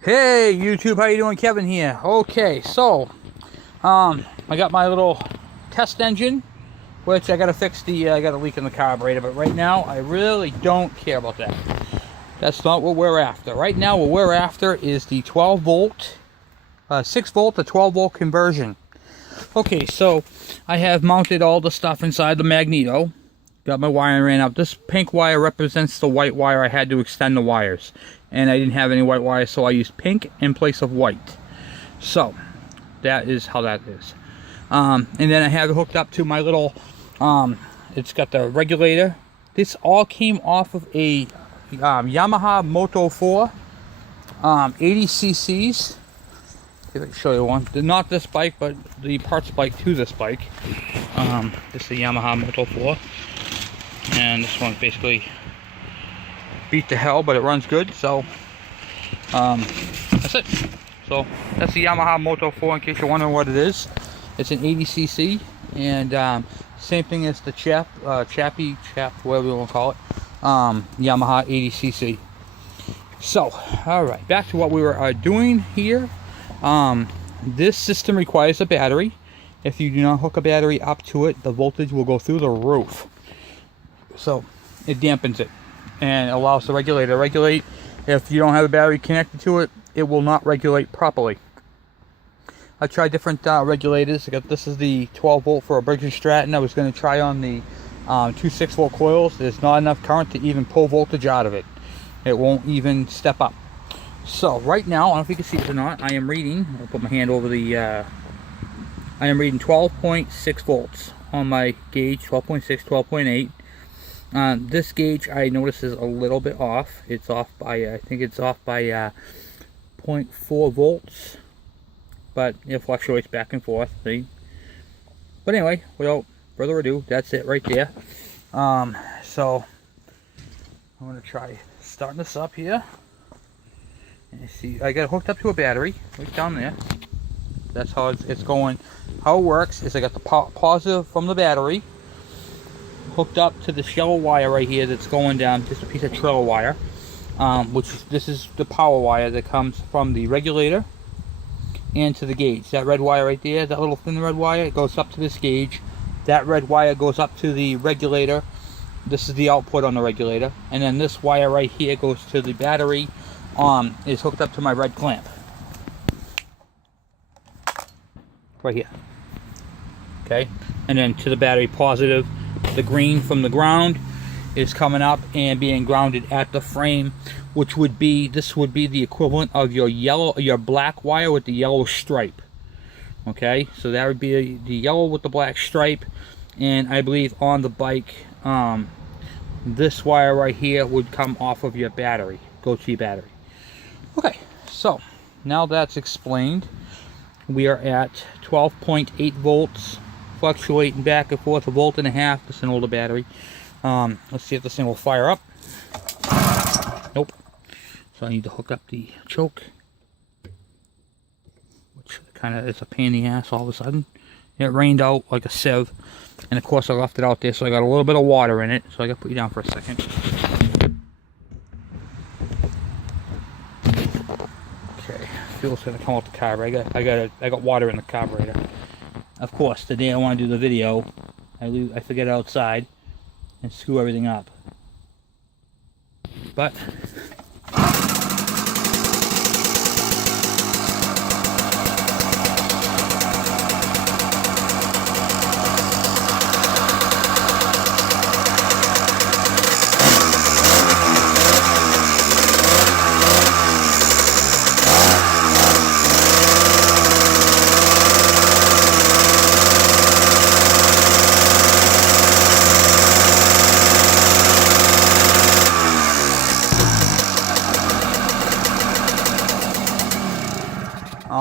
Hey YouTube, how you doing? Kevin here. Okay, so I got my little test engine, which I gotta fix the I got a leak in the carburetor, but right now I really don't care about that. That's not what we're after. Right now what we're after is the 12 volt 6 volt to 12 volt conversion. Okay, so I have mounted all the stuff inside the magneto. Got my wiring ran up. This pink wire represents the white wire I had to extend the wires. And I didn't have any white wires, so I used pink in place of white. So, that is how that is. And then I have it hooked up to my little, it's got the regulator. This all came off of a Yamaha Moto 4, 80 cc's. If I can show you one. Not this bike, but the parts bike to this bike. This is the Yamaha Moto 4. And this one basically beat the hell, but it runs good. So that's it. So that's the Yamaha Moto 4, in case you're wondering what it is. It's an 80 cc, and same thing as the Chappy, whatever you want to call it, Yamaha 80 cc. So all right, back to what we were doing here. This system requires a battery. If you do not hook a battery up to it, the voltage will go through the roof. So it dampens it and allows the regulator to regulate. If you don't have a battery connected to it, it will not regulate properly. I tried different regulators. This is the 12 volt for a Briggs & Stratton. I was going to try on the 2 6 volt coils. There's not enough current to even pull voltage out of it. It won't even step up. So right now, I don't know if you can see this or not, I am reading, I'll put my hand over the, I am reading 12.6 volts on my gauge, 12.6, 12.8. This gauge I notice is a little bit off. It's off by, I think it's off by 0.4 volts, but it fluctuates back and forth, see? But anyway, without further ado, that's it right there. So I'm going to try starting this up here. And you see, I got it hooked up to a battery right down there. That's how it's going. How it works is I got the positive from the battery hooked up to this yellow wire right here that's going down, just a piece of trailer wire, this is the power wire that comes from the regulator and to the gauge. That red wire right there, that little thin red wire, it goes up to this gauge. That red wire goes up to the regulator. This is the output on the regulator, and then this wire right here goes to the battery. Is hooked up to my red clamp right here. Okay, and then to the battery positive. The green from the ground is coming up and being grounded at the frame, which would be, this would be the equivalent of your black wire with the yellow stripe. Okay, so that would be the yellow with the black stripe, and I believe on the bike, this wire right here would come off of your battery, go to your battery. Okay, so now that's explained, we are at 12.8 volts, fluctuating back and forth, 1.5 volts. It's an older battery. Let's see if this thing will fire up. Nope. So I need to hook up the choke, which kind of is a pain in the ass all of a sudden. It rained out like a sieve, and of course I left it out there, so I got a little bit of water in it. So I got to put you down for a second. Fuel's gonna come out the carburetor. I got water in the carburetor. Of course, the day I want to do the video, I forget it outside and screw everything up. But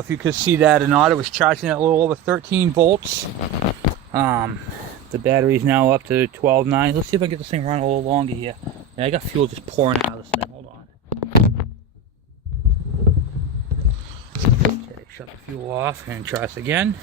if you could see that or not, it was charging at a little over 13 volts. The battery is now up to 12.9. Let's see if I can get this thing running a little longer here. Yeah, I got fuel just pouring out of this thing. Hold on. Okay, shut the fuel off and try this again.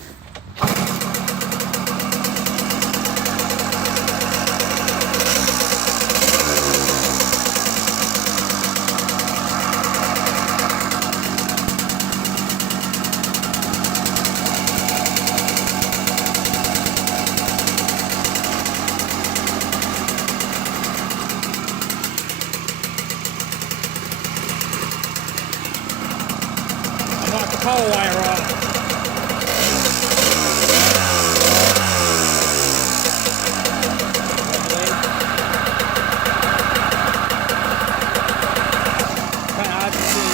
power wire off. Kind of hard to see.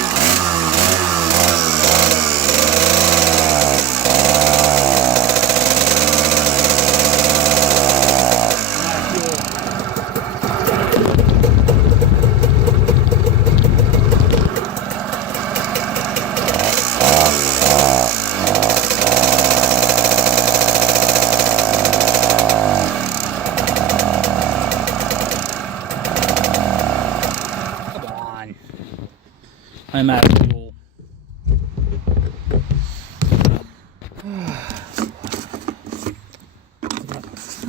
I'm out of fuel.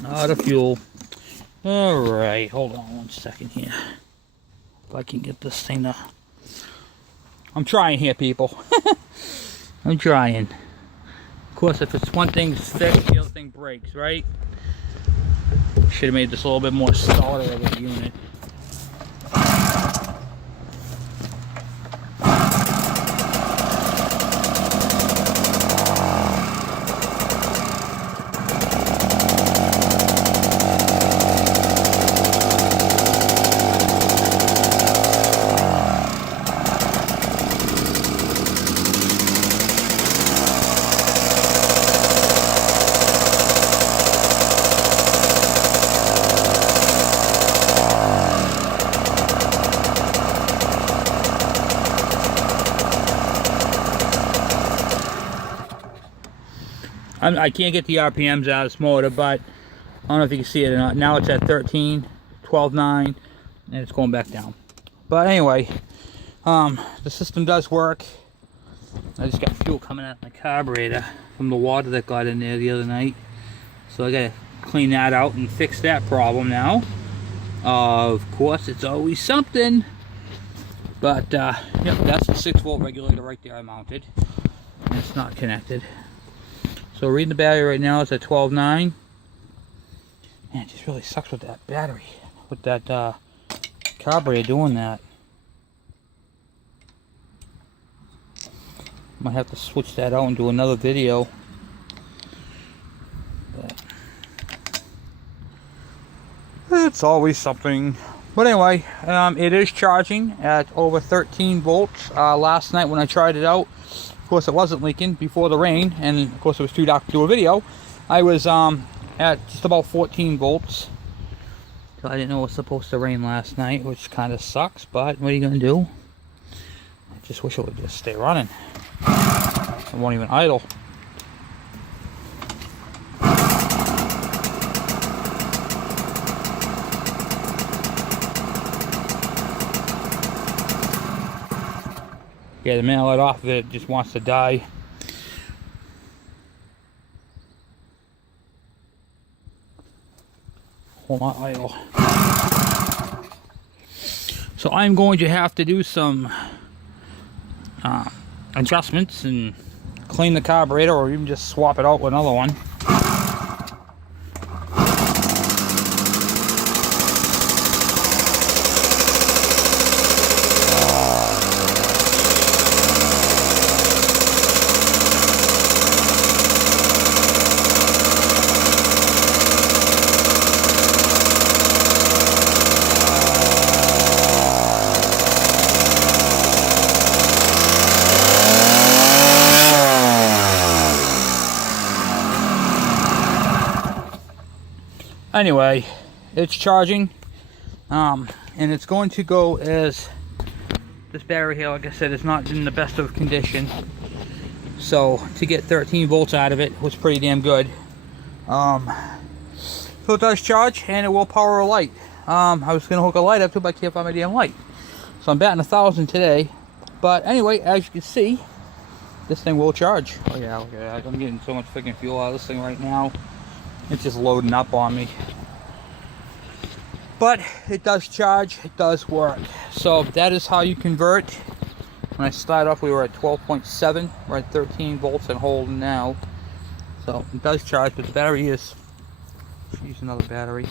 Out of fuel. Alright, hold on one second here. If I can get this thing to... I'm trying here, people. I'm trying. Of course, if it's one thing's fixed, the other thing breaks, right? Should have made this a little bit more solid of a unit. I can't get the RPMs out of this motor, but I don't know if you can see it or not. Now it's at 13, 12.9, and it's going back down. But anyway, the system does work. I just got fuel coming out of my carburetor from the water that got in there the other night. So I gotta clean that out and fix that problem now. Of course, it's always something. But, yep, that's the 6-volt regulator right there I mounted. It's not connected. So reading the battery right now is at 12.9. Man, it just really sucks with that battery. With that carburetor doing that. Might have to switch that out and do another video. But it's always something. But anyway, it is charging at over 13 volts. Last night when I tried it out, of course it wasn't leaking before the rain, and of course it was too dark to do a video. I was at just about 14 volts. So I didn't know it was supposed to rain last night, which kind of sucks, but what are you going to do? I just wish it would just stay running. It won't even idle. Yeah, the minute I let off of it, it just wants to die. Hold on, idle. So I'm going to have to do some adjustments and clean the carburetor, or even just swap it out with another one. Anyway, it's charging, and it's going to go as this battery here, like I said, is not in the best of condition. So to get 13 volts out of it was pretty damn good. So it does charge, and it will power a light. I was going to hook a light up to it, but I can't find my damn light. So I'm batting 1,000 today. But anyway, as you can see, this thing will charge. Oh yeah, look at that. I'm getting so much freaking fuel out of this thing right now. It's just loading up on me. But it does charge, it does work. So that is how you convert. When I started off, we were at 12.7. We're at 13 volts and holding now. So it does charge, but the battery is... Use another battery.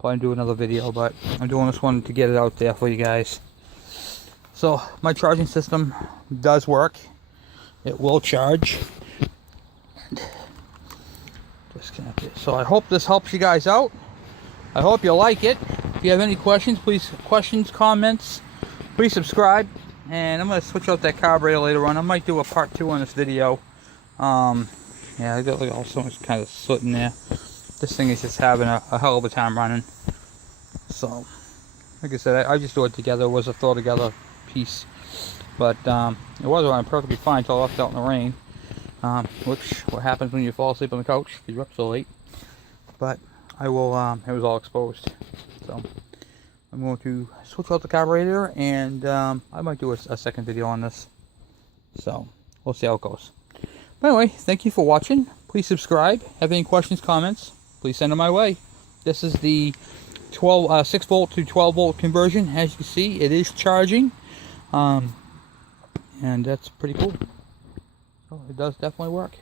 Probably do another video, but I'm doing this one to get it out there for you guys. So my charging system does work. it will charge. Disconnect it. So I hope this helps you guys out. I hope you like it. If you have any questions, comments, please subscribe. And I'm going to switch out that carburetor later on. I might do a part 2 on this video. Yeah, I got like also kind of soot in there. This thing is just having a hell of a time running. So, like I said, I just do it together. It was a throw together piece. But it was running perfectly fine until I left out in the rain. Which what happens when you fall asleep on the couch because you're up so late. But I will, it was all exposed. So I'm going to switch out the carburetor, and I might do a second video on this. So we'll see how it goes. But anyway, thank you for watching. Please subscribe. Have any questions, comments, please send them my way. This is the 6 volt to 12 volt conversion. As you can see, it is charging. And that's pretty cool. So it does definitely work.